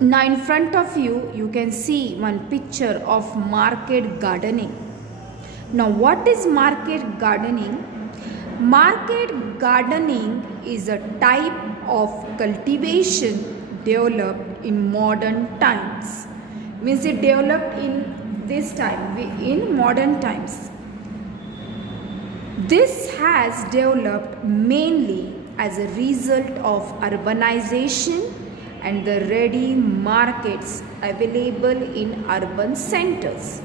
Now in front of you can see one picture of market gardening. Now what is market gardening? Market gardening is a type of cultivation developed in modern times. Means it developed in this time, in modern times. This has developed mainly as a result of urbanization and the ready markets available in urban centers.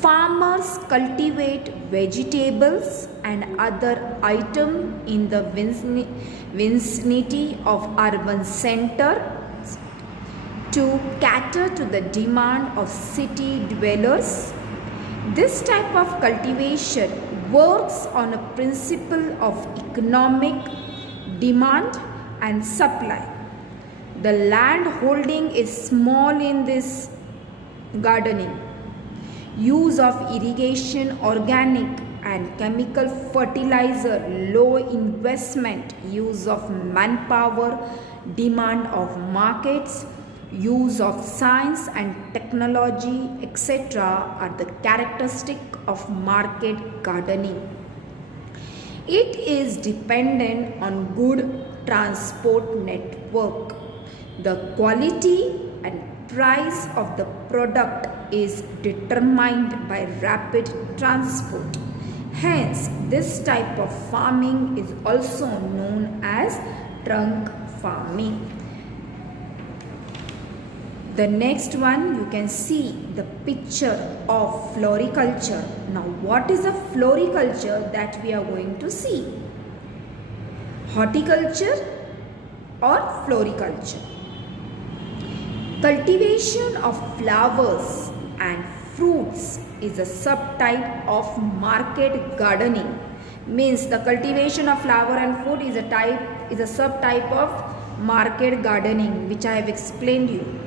Farmers cultivate vegetables and other items in the vicinity of urban centers to cater to the demand of city dwellers. This type of cultivation works on a principle of economic demand and supply. The land holding is small in this gardening. Use of irrigation, organic and chemical fertilizer, low investment, use of manpower, demand of markets, use of science and technology, etc. are the characteristic of market gardening. It is dependent on good transport network. The quality and price of the product is determined by rapid transport. Hence, this type of farming is also known as trunk farming. The next one, you can see the picture of floriculture. Now, what is a floriculture that we are going to see? Horticulture or floriculture? Cultivation of flowers and fruits is a subtype of market gardening. Means the cultivation of flower and fruit is a subtype of market gardening, which I have explained you.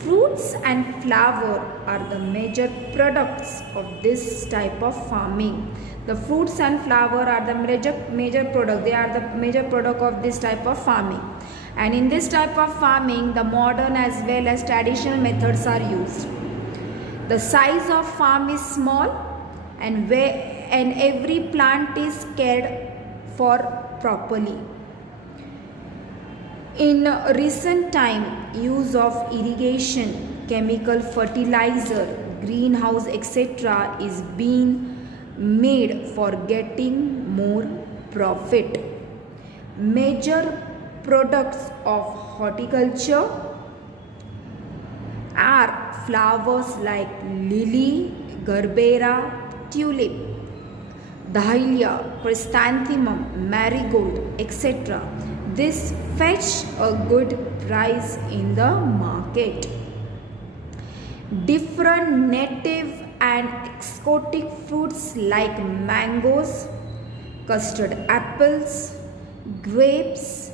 Fruits and flower are the major products of this type of farming. The fruits and flower are the major product. They are the major product of this type of farming. And in this type of farming, the modern as well as traditional methods are used. The size of farm is small and every plant is cared for properly. In recent time, use of irrigation, chemical fertilizer, greenhouse, etc. is being made for getting more profit. Major products of horticulture are flowers like lily, gerbera, tulip, dahlia, chrysanthemum, marigold, etc. This fetch a good price in the market. Different native and exotic fruits like mangoes, custard apples, grapes,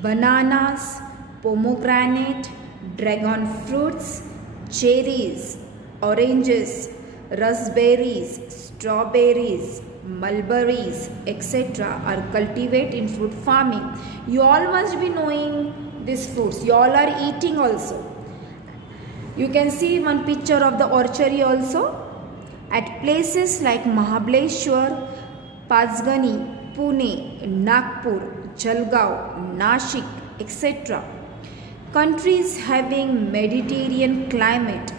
bananas, pomegranate, dragon fruits, cherries, oranges, raspberries, strawberries, mulberries, etc. are cultivated in fruit farming. You all must be knowing these fruits. You all are eating also. You can see one picture of the orchard also. At places like Mahabaleshwar, Pazgani, Pune, Nagpur, Jalgaon, Nashik, etc. Countries having Mediterranean climate,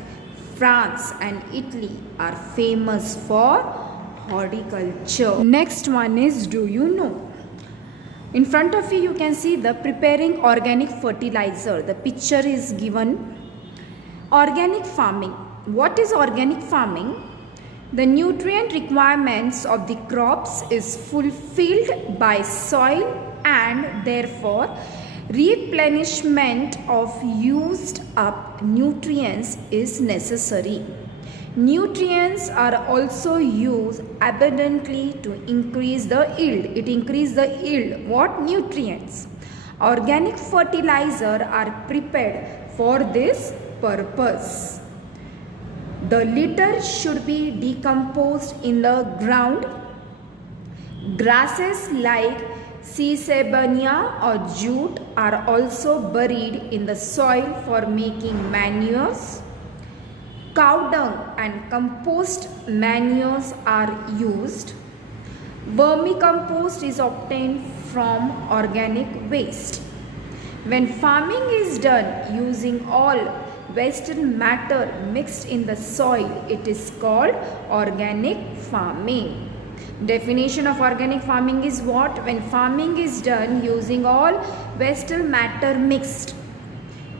France and Italy are famous for horticulture. Next one is, do you know? In front of you can see the preparing organic fertilizer. The picture is given. Organic farming. What is organic farming? The nutrient requirements of the crops is fulfilled by soil and therefore replenishment of used up nutrients is necessary. Nutrients are also used abundantly to increase the yield. It increases the yield. What nutrients? Organic fertilizer are prepared for this purpose. The litter should be decomposed in the ground. Grasses like Caesaebania or jute are also buried in the soil for making manures. Cow dung and compost manures are used. Vermicompost is obtained from organic waste. When farming is done using all waste matter mixed in the soil, it is called organic farming. Definition of organic farming is what? When farming is done using all waste matter mixed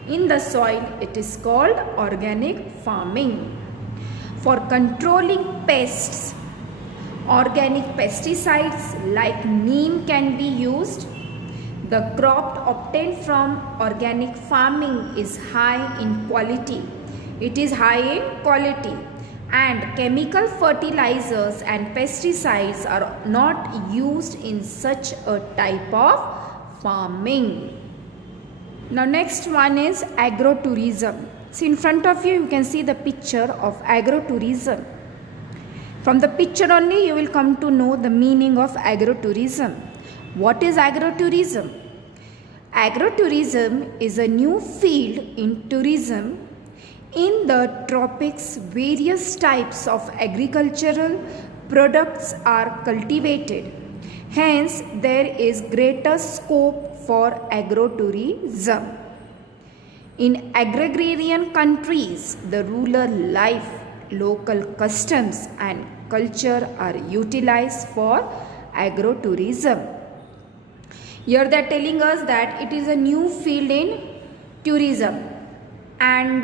in the soil, it is called organic farming. For controlling pests, organic pesticides like neem can be used. The crop obtained from organic farming is high in quality. It is high in quality, and chemical fertilizers and pesticides are not used in such a type of farming. Now next one is agrotourism. So in front of you, you can see the picture of agrotourism. From the picture only you will come to know the meaning of agrotourism. What is agrotourism? Agrotourism is a new field in tourism. In the tropics, various types of agricultural products are cultivated. Hence, there is greater scope for agrotourism. In agrarian countries, the rural life, local customs and culture are utilized for agrotourism. Here they are telling us that it is a new field in tourism, and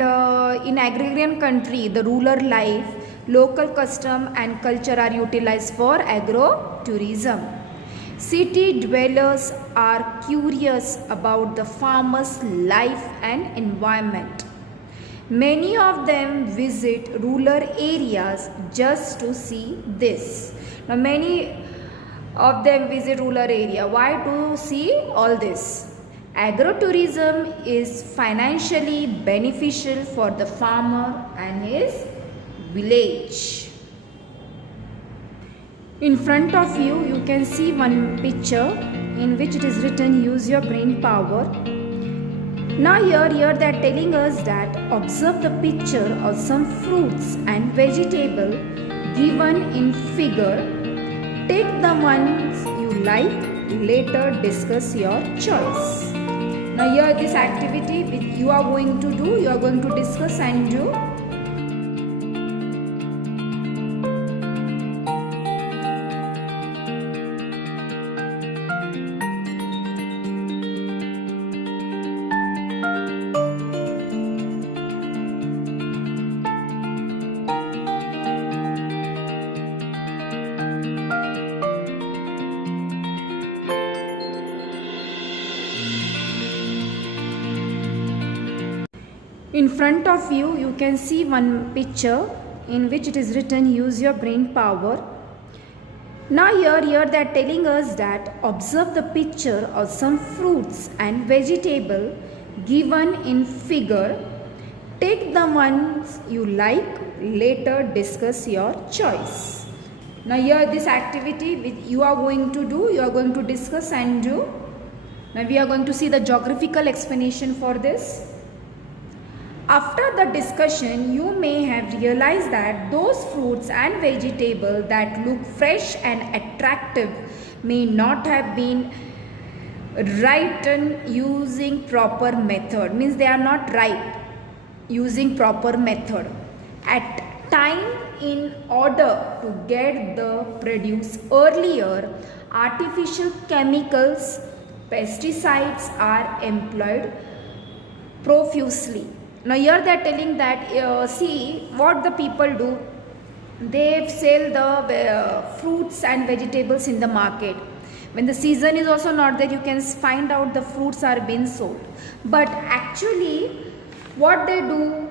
in agrarian country the rural life, local custom and culture are utilized for agrotourism. City dwellers are curious about the farmers' life and environment. Many of them visit rural areas just to see this. Now many of them visit rural area. Why to see all this? Agrotourism is financially beneficial for the farmer and his village. In front of you, you can see one picture in which it is written, use your brain power. Now here they are telling us that observe the picture of some fruits and vegetable given in figure. Take the ones you like, later discuss your choice. Now here this activity which you are going to do, you are going to discuss and do. In front of you, you can see one picture in which it is written, use your brain power. Now here they are telling us that observe the picture of some fruits and vegetable given in figure. Take the ones you like, later discuss your choice. Now here this activity which you are going to do, you are going to discuss and do. Now we are going to see the geographical explanation for this. After the discussion, you may have realized that those fruits and vegetables that look fresh and attractive may not have been ripened using proper method. Means they are not ripe using proper method. At time, in order to get the produce earlier, artificial chemicals, pesticides are employed profusely. Now here they are telling that see what the people do. They sell the fruits and vegetables in the market. When the season is also not there, you can find out the fruits are being sold. But actually what they do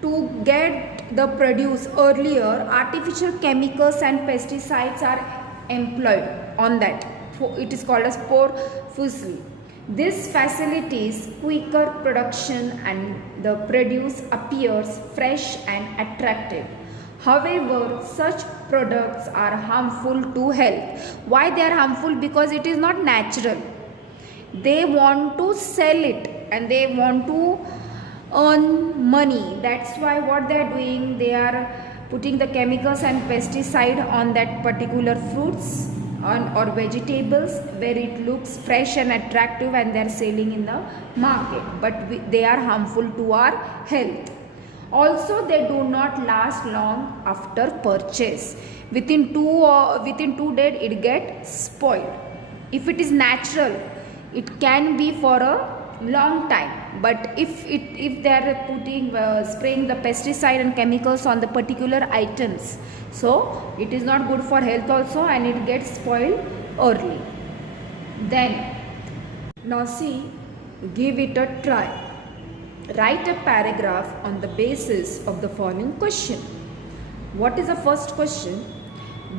to get the produce earlier, artificial chemicals and pesticides are employed on that. It is called as profusely. This facilitates quicker production and the produce appears fresh and attractive. However, such products are harmful to health. Why they are harmful? Because it is not natural. They want to sell it and they want to earn money. That's why what they are doing, they are putting the chemicals and pesticide on that particular fruits or vegetables where it looks fresh and attractive, and they are selling in the market, but they are harmful to our health. Also, they do not last long after purchase. Within 2 days it gets spoiled. If it is natural, it can be for a long time, but if they are putting spraying the pesticide and chemicals on the particular items, so it is not good for health also, and it gets spoiled early. Then now see, give it a try. Write a paragraph on the basis of the following question. What is the first question?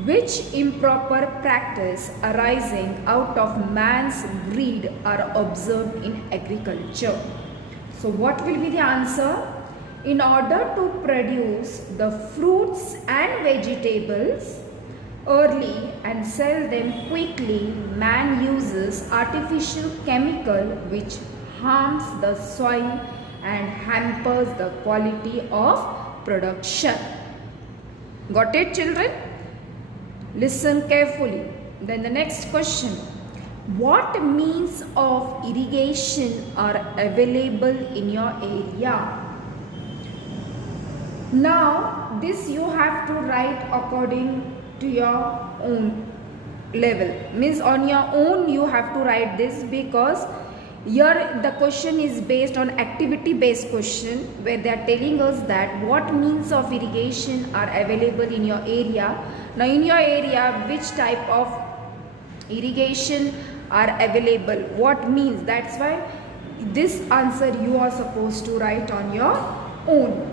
Which improper practice arising out of man's greed are observed in agriculture? So what will be the answer? In order to produce the fruits and vegetables early and sell them quickly, man uses artificial chemical which harms the soil and hampers the quality of production. Got it, children? Listen carefully. Then the next question. What means of irrigation are available in your area? Now this you have to write according to your own level. Means on your own you have to write this, because here the question is based on activity based question, where they are telling us that what means of irrigation are available in your area. Now in your area, which type of irrigation are available, what means, that's why this answer you are supposed to write on your own.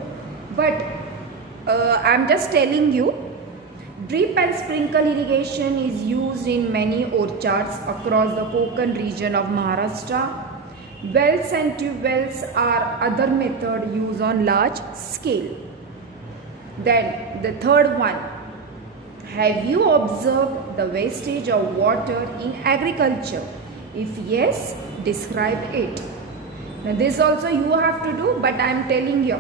But I am just telling you, drip and sprinkle irrigation is used in many orchards across the Konkan region of Maharashtra. Wells and tube wells are other method used on large scale. Then the third one. Have you observed the wastage of water in agriculture? If yes, describe it. Now this also you have to do, but I am telling you.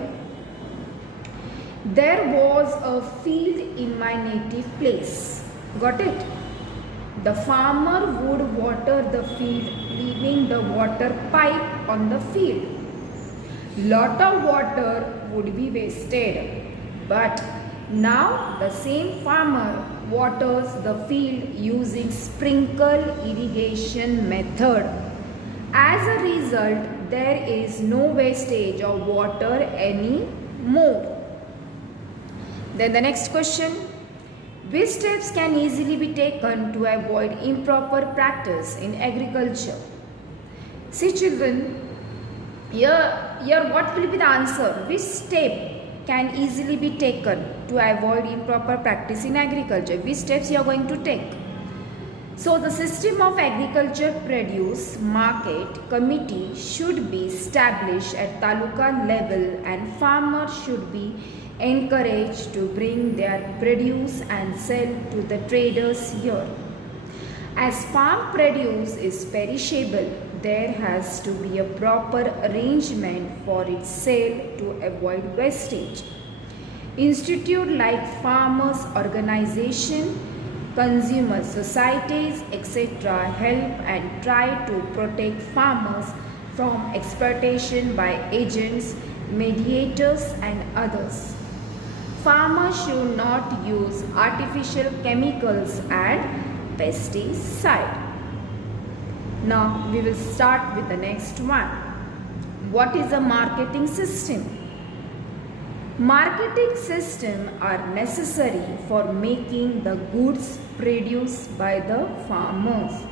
There was a field in my native place. Got it? The farmer would water the field, leaving the water pipe on the field. Lot of water would be wasted, but now the same farmer waters the field using sprinkle irrigation method. As a result, there is no wastage of water anymore. Then the next question. Which steps can easily be taken to avoid improper practice in agriculture? See children, here what will be the answer? Which step can easily be taken to avoid improper practice in agriculture? Which steps you are going to take? So the system of agriculture produce market committee should be established at taluka level, and farmers should be encouraged to bring their produce and sell to the traders here. As farm produce is perishable, there has to be a proper arrangement for its sale to avoid wastage. Institute like farmers' organization, consumer societies, etc. help and try to protect farmers from exploitation by agents, mediators and others. Farmers should not use artificial chemicals and pesticide. Now we will start with the next one. What is a marketing system? Marketing systems are necessary for making the goods produced by the farmers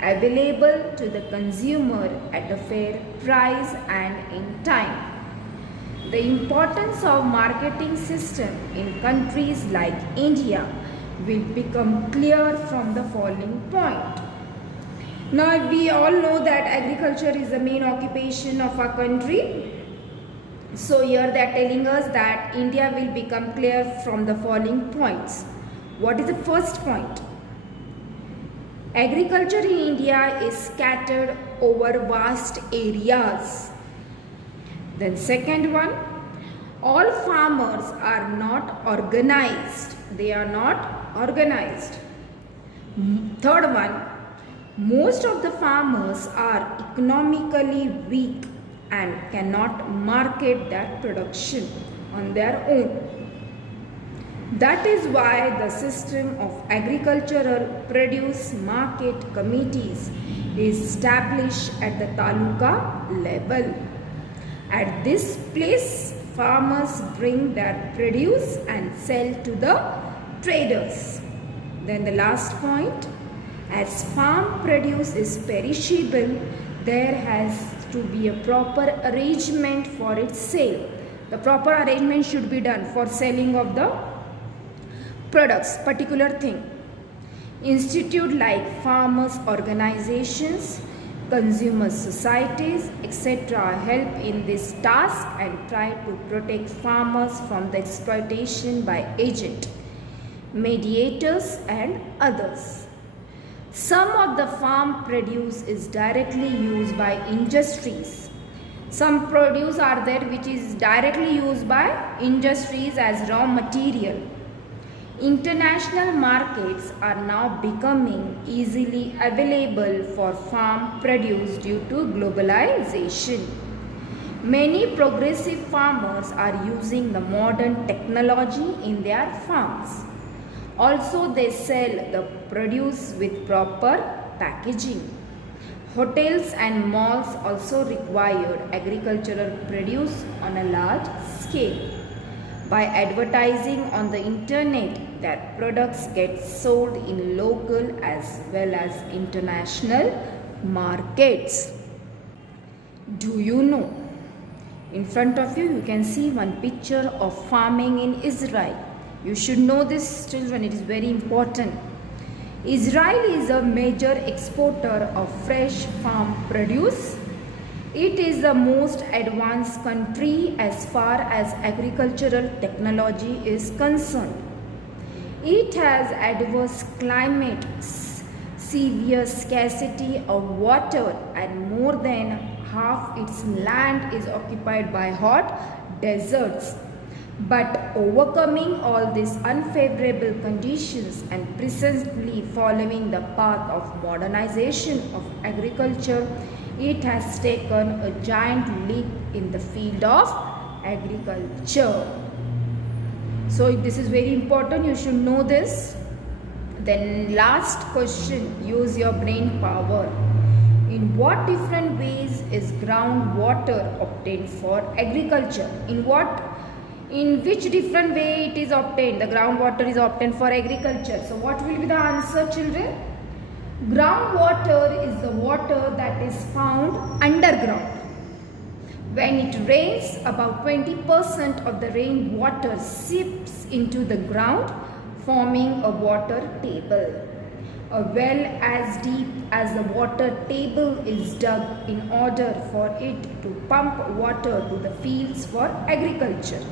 available to the consumer at a fair price and in time. The importance of marketing system in countries like India will become clear from the following point. Now we all know that agriculture is the main occupation of our country. So here they are telling us that India will become clear from the following points. What is the first point? Agriculture in India is scattered over vast areas. Then second one, all farmers are not organized. They are not organized. Third one, most of the farmers are economically weak and cannot market their production on their own. That is why the system of agricultural produce market committees is established at the taluka level. At this place, farmers bring their produce and sell to the traders. Then the last point, as farm produce is perishable, there has to be a proper arrangement for its sale. The proper arrangement should be done for selling of the products, particular thing. Institute like farmers organizations, consumer societies, etc. help in this task and try to protect farmers from the exploitation by agent, mediators and others. Some of the farm produce is directly used by industries. Some produce are there which is directly used by industries as raw material. International markets are now becoming easily available for farm produce due to globalization. Many progressive farmers are using the modern technology in their farms. Also, they sell the produce with proper packaging. Hotels and malls also require agricultural produce on a large scale. By advertising on the internet, their products get sold in local as well as international markets. Do you know? In front of you, you can see one picture of farming in Israel. You should know this, children, it is very important. Israel is a major exporter of fresh farm produce. It is the most advanced country as far as agricultural technology is concerned. It has adverse climate, severe scarcity of water, and more than half its land is occupied by hot deserts. But overcoming all these unfavorable conditions and presently following the path of modernization of agriculture, it has taken a giant leap in the field of agriculture. So this is very important, you should know this. Then last question, use your brain power. In what different ways is groundwater obtained for agriculture? In which different way it is obtained? The groundwater is obtained for agriculture. So what will be the answer, children? Groundwater is the water that is found underground. When it rains, about 20% of the rainwater seeps into the ground, forming a water table. A well as deep as the water table is dug in order for it to pump water to the fields for agriculture.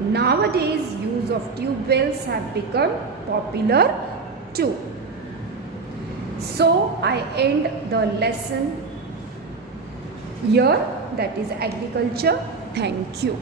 Nowadays, use of tube wells have become popular too. So, I end the lesson here, that is agriculture. Thank you.